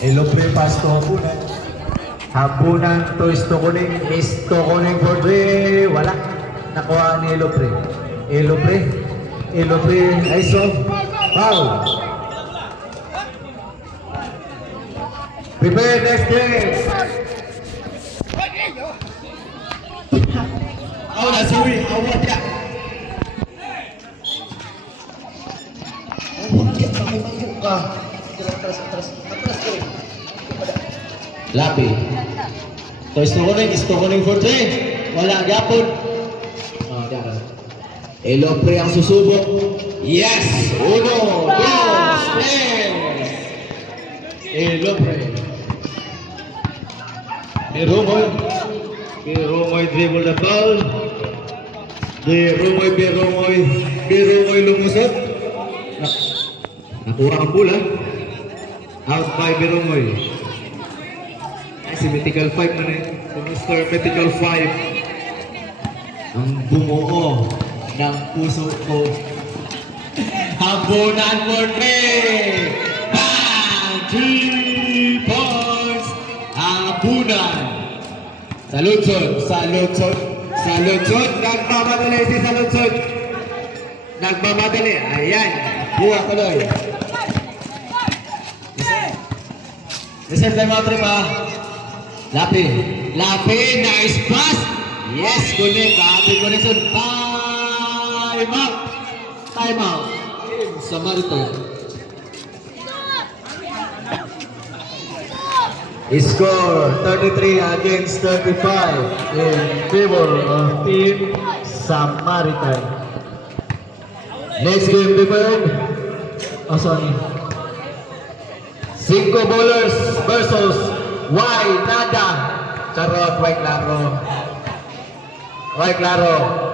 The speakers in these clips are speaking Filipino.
Ilobre pass to Habunan. Habunan to Stokoning. Stokoning for 3. Wala. Nakuha ni Ilobre. Ilobre. Nice off. Foul. Prepare next game. Ahora sorry. Awat ya. Lapi. To Stokoning for 3. Wala gapon. Oh, diyan. Ilobre ang susubok. Yes! 1, 2, 3. Ilobre. Birumoy dribble the ball. Birumoy lumusot. Nakuha ang bola. Out by Birumoy. Si Mythical 5 man eh. Mr. Mythical 5. Ang bumuo ng puso ko. Habunan for 3. Bang! 3 points. Habunan. Saludsod. Nagmamadali si Saludsod. Ayan. Buha tuloy. Reserve time out rin pa. Lapi. Nice pass. Yes, connect. Happy connection. Time out. Samaritan. Score 33 against 35 in favor of Team Samaritan. Next game prepared. Oh, sorry. 5 bowlers versus Y Nada. Charot, Y Claro.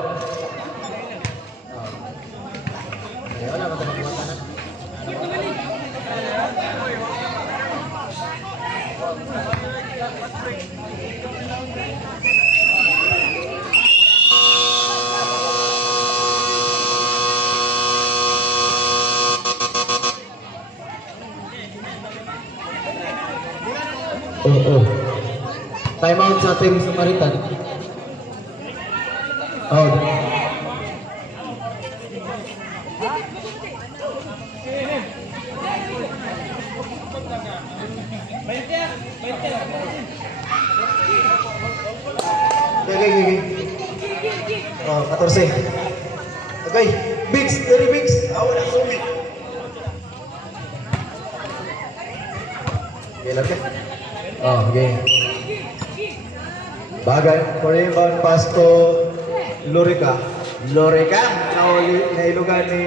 Time out sa Team Samaritan. Okay. 14. Okay, very big. Wala sumit. Okay, lagi. Okay. Bagay, for inbound pass to Lorica, nailugan ni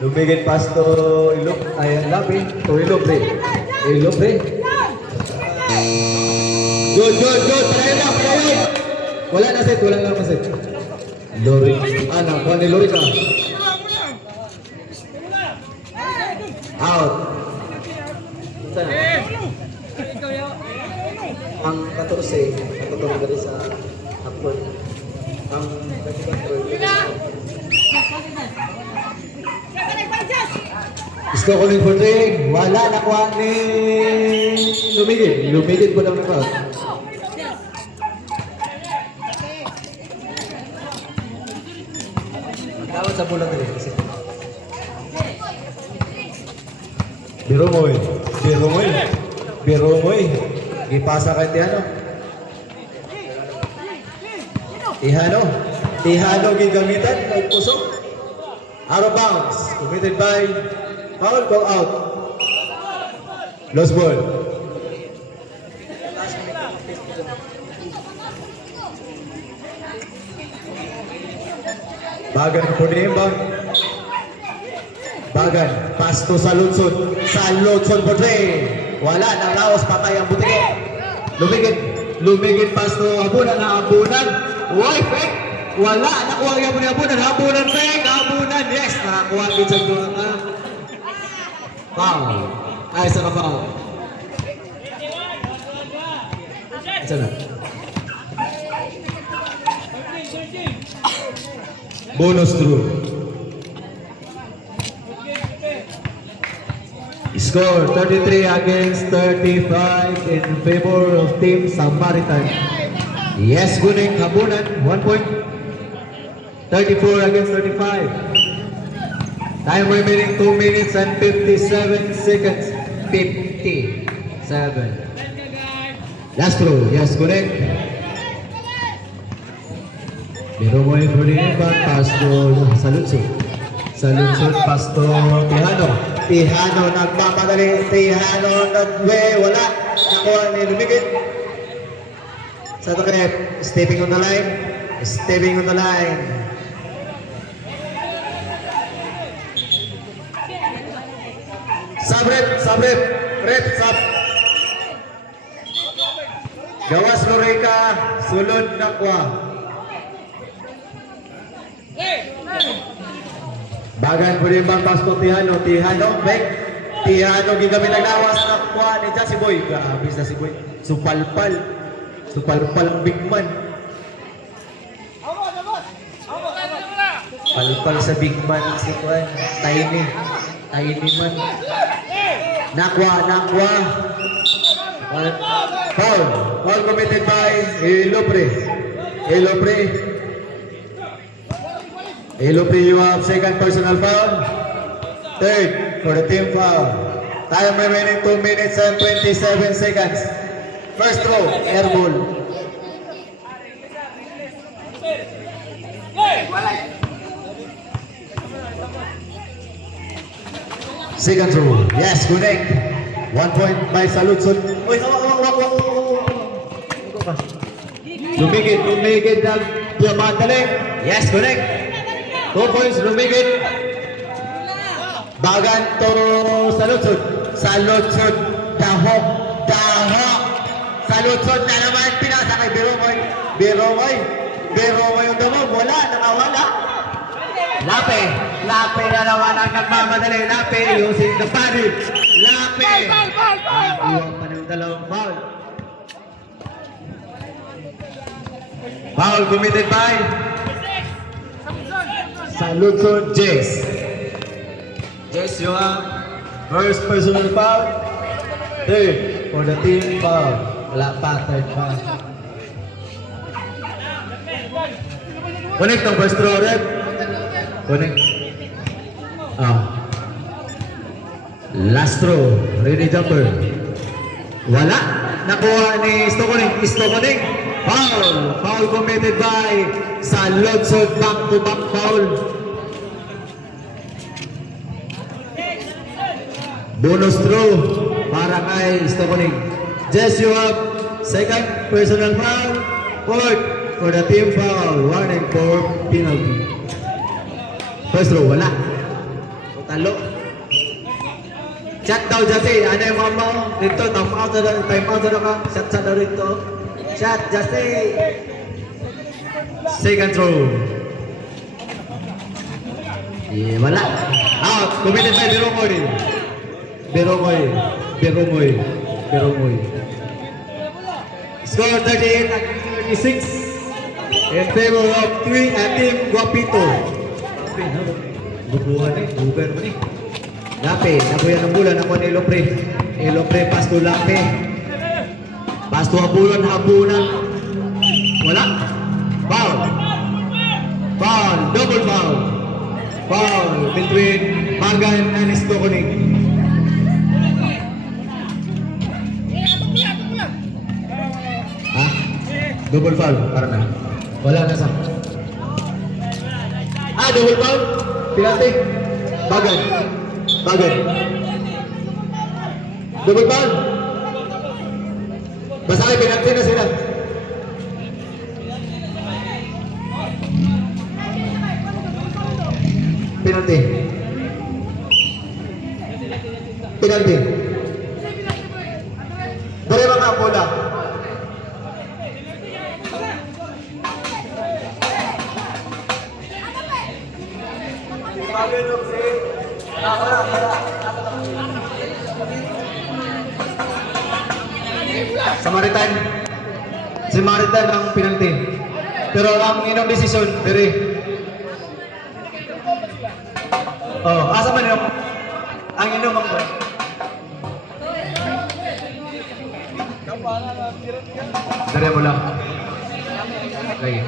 Lumigit pass to Lapi, to Ilobre. Good. Try na. Wala na set. Kuha ni Lorica. Out. Ang 14, natutulog rin sa hapon. Ang control. Stokoning for 3. Wala, nakuha ni Lumigit po naman ito. Tawad sa bulan rin. Birumoy. Ipasa kay Tihano gigamitan kay puso. Out of bounds. Committed by foul, call out. Lost ball. Bagan po ni inbound. Pass to Saludsod po 3. Wala, nalawas, patay ang butike. Lumigit pass to Habunan. Fake. Wala, nakuha niya po ni Habunan. Fake. Yes, nakakuha din sa doon. Foul. Isa na foul. Isa na. Bonus through. Score 33 against 35 in favor of Team Samaritan. Yes, Kuning habunan 1 point. 34 against 35. Time remaining 2 minutes and 57 seconds. 57. Last throw. Yes, Kuning. Pero mo yung Ferdinand pass to Salutso. Salutso, pass to Tihano. Tihano nagmamadali. Tihano wala. Nakuha ni Lumigit. Sa ito stepping on the line. Stepping on the line. Sub. Rep, sub. Gawas Loreka, sulod Nakwa. Bagan po rin bang pasto Tihano, back. Tihano, gigamit ang lawas Nakwa ni si Boy. Grabe na si Boy. Supalpal ang big man. Palpal sa big man si Kwan. Tiny man. Nakwa. Foul committed by Elopre, you have second personal foul. Third for the team foul. Time remaining 2 minutes and 27 seconds. First throw, air ball. Second throw. Yes, connect. 1 point by Salutson. Uy, Lumigit na Diamantale. Yes, connect. 2 points, Lumigit. Bagan to Salutson. Dahok. Salutson na naman. Pinasa kay Biromoy yung damo. Wala, nakawala. Lape na naman ang nagmamadali. Lape using the body. Lape. Iwan pa ng dalawang foul. Foul committed by Salutson Jace. Jace, you have first personal foul. Third for the team foul. Wala pa, third foul. Connect ang first throw, Red. Connect. Last throw. Ready jumper. Wala. Nakuha ni Stokoning. Foul committed by Salutson. Back-to-back foul. Bonus throw para kay Stokoning. Just you have second personal foul. Fourth for the team foul. Warning for penalty. First throw, wala. Talo. Shot daw Jesse. Ano yung mama? Dito, time out na ka. Shot daw dito. Shot, Jesse. Second throw. Wala. Out. Committed by Biromoy. Score 38 at 36 in favor of Team Guapito. Bubuhan buber mo Lape, nabuyan ng bulan ako ni Elopre, pass to Lape. Pass to habunan. Wala. Foul, double foul. Foul between Bagan and Stokoning. Double foul, para na. Wala na sa. Double foul. Penalty. Bagan. Double foul. Basta ay penalty na sila. Penalty. Dari mga bola. Samaritan ang penalty. Pero ang inong desisyon, diri. Asa man ang inong Dari mo lang. Lagi.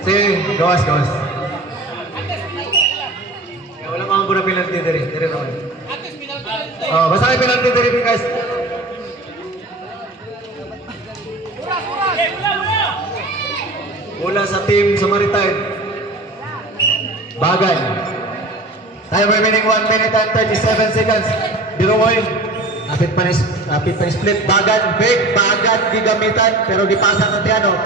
Sige, gawas. Wala mga mura penalty dari naman. Basta kayo penalty dari guys. Mula sa team Samaritan. Bagan. Time remaining 1 minute and 37 seconds. Birumoy. Apit pa ni split. Bagan. Big. Bagan. Gigamitan. Pero gipasa ng Tiano.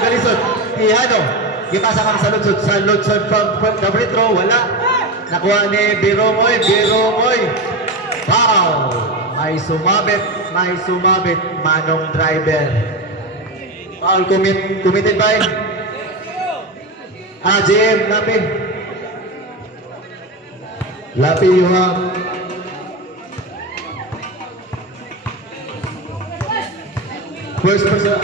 Galisod. Tiano. Gipasa kang sa Lutsod from the free throw. Wala. Nakuha ni Birumoy. Foul. May sumabit. Manong driver. Foul committed by JM Lapi you have first person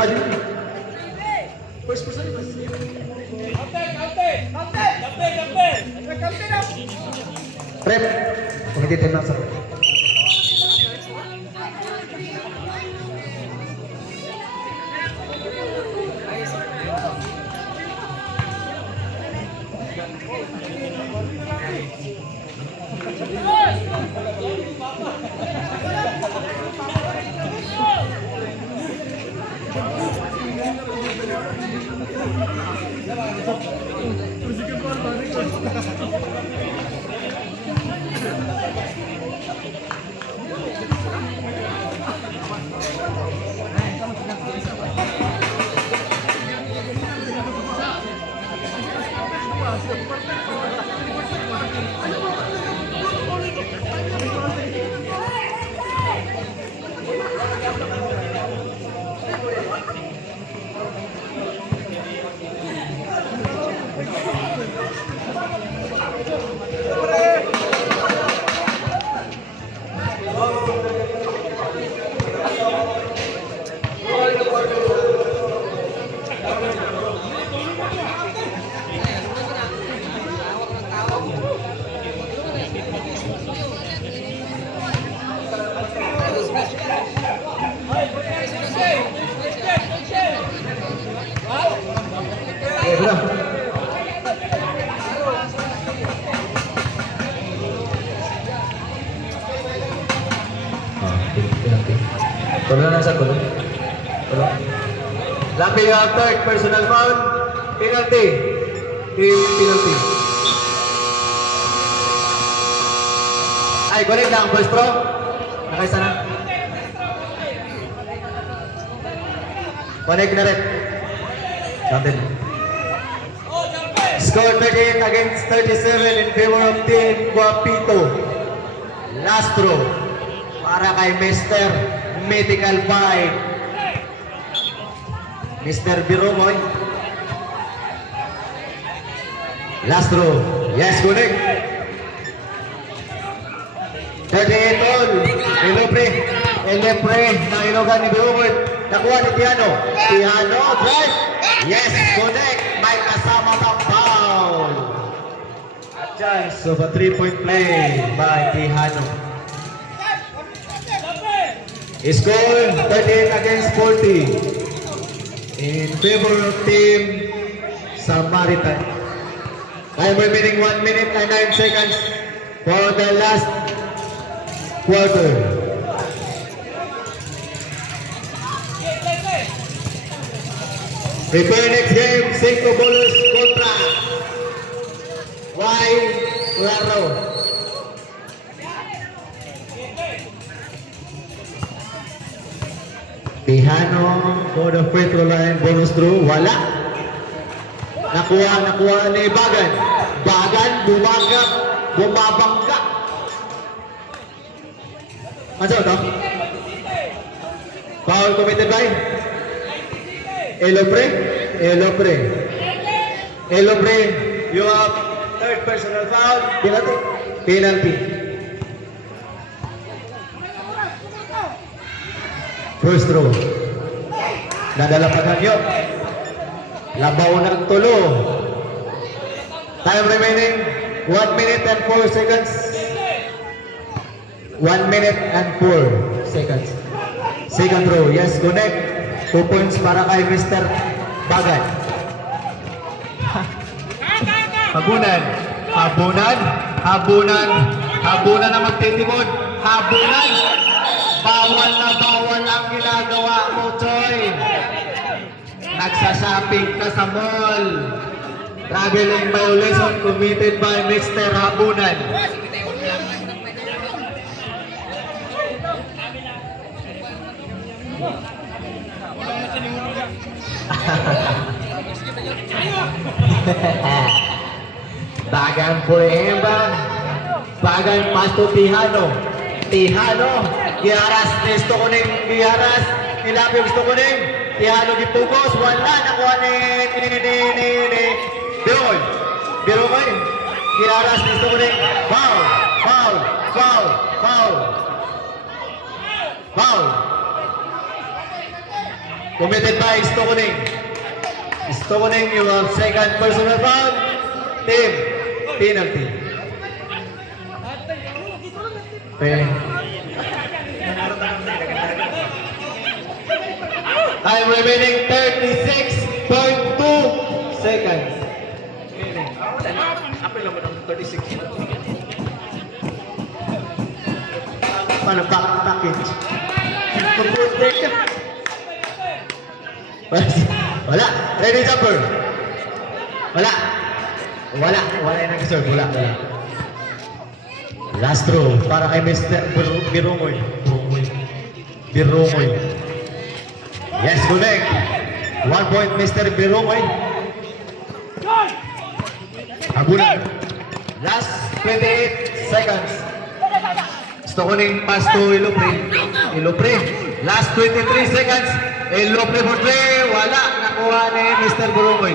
Prep committed na sa Tuloy na sa tuloy. Lapi you have third personal foul. Penalty. Penalty. Ay, connect lang. First pro. Nakaisa na. Connect na rin. Something. Score 38 against 37 in favor of Team Guapito. Last throw. Para kay Mr. Medical Fight. Mr. Birumoy. Last throw. Yes, connect. 38 all. Elopre. Na ilogan ni Birumoy. Nakuha ni Tiano. Tiano, drive. Yes, connect. May kasama ng foul. At chance of a 3-point play by Tiano. Score 38 against 40 in favor of Team Samaritan. Time remaining 1 minute and 9 seconds for the last quarter. Prepare next game, 5 bolos kontra Y Claro. Tihano for the free throw line, bonus throw, wala. Nakuha ni Bagan. Bumabangga. Ano ito? Foul committed by Elopre. You have third personal foul. Penalty. First throw. Nadalapagan yun. Labaw ng tulo. Time remaining 1 minute and 4 seconds. 1 minute and 4 seconds. Second row. Yes, connect. 2 points para kay Mr. Bagay. Habunan. Habunan. Habunan. Habunan na magtitimod. Habunan. Bawal na bawal ang ginagawa mo, Choy. Nagsashopping ka sa mall. Traveling violation committed by Mr. Habunan. Bagang Puemba. Bagang Pasto Tihano. Tihano. Giaras. Gusto ko ning Giaras. Nilapyo gusto ko ning Tihano gipugos. Wala. Nakuha ni Biroy. Biroy. Giaras. Gusto ko ning foul. Foul. Foul. Foul. Foul. Committed by Stokoning. Stokoning, you have second personal foul. Team. Penalty. Okay. Time remaining 36.2 seconds. Apil naman ang 36. Paano package? Wala. Ready jumper. Wala. Wala. Wala yung nag-serve. Wala. Wala. Last throw para kay Mr. Birongoy. Birongoy. Yes, correct. 1 point Mr. Birongoy. Habunan. Last 28 seconds. Gusto ko ning pass to Ilopre. Ilopre. Last 23 seconds. Ilopre for 3. Wala. Nakuha ni Mr. Birongoy.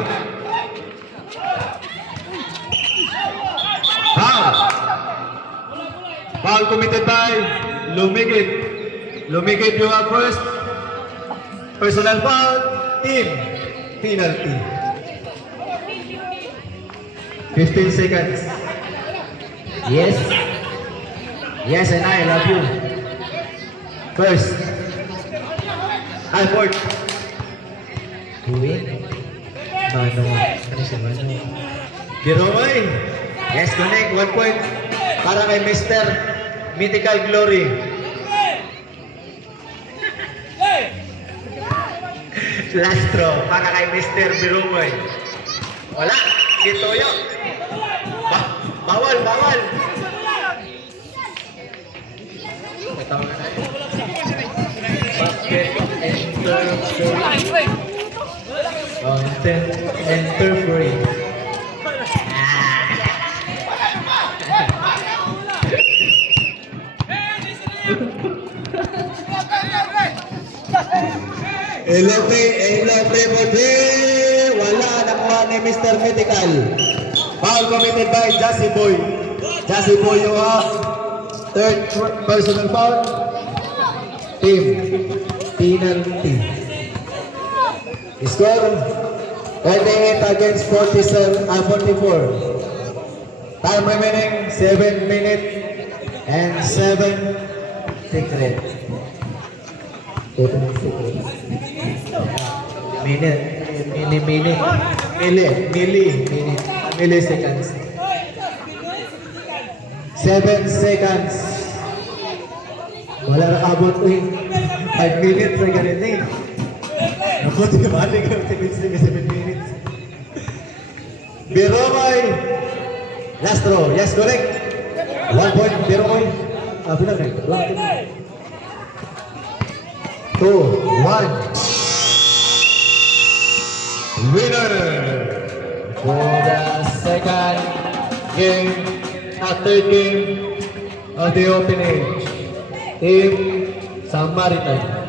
Foul. Foul committed by Lumigit. Lumigit yung first personal foul. Team penalty. 15 seconds. Yes. Yes, and I love you. First. Albert. Uwi. Mano. Ano siya, Mano? Biroy. Yes, connect. 1 point. Para kay Mr. Mythical Glory. Last throw. Para kay Mr. Biroy. Wala. Dito yun. Bawal, bawal. Tama na yun. Basket, enter, free. Enter free. Ilopre mo din. Wala. Nakuha ni Mr. Mythical. Foul committed by Jassy Boy. Jassy Boy yung third personal foul. Team penalty. Score 28 against 44. Time remaining 7 minutes and 7 seconds. Milliseconds. 7 seconds. Wala na kabot ko 5 minutes na ganito eh. Ako, di ba? 7 minutes. Biroy. Last throw. Yes, correct. 1 point. Biroy. Bilang na ito. 2, 1. Winner for the second game, third game of the open age, Team Samaritan.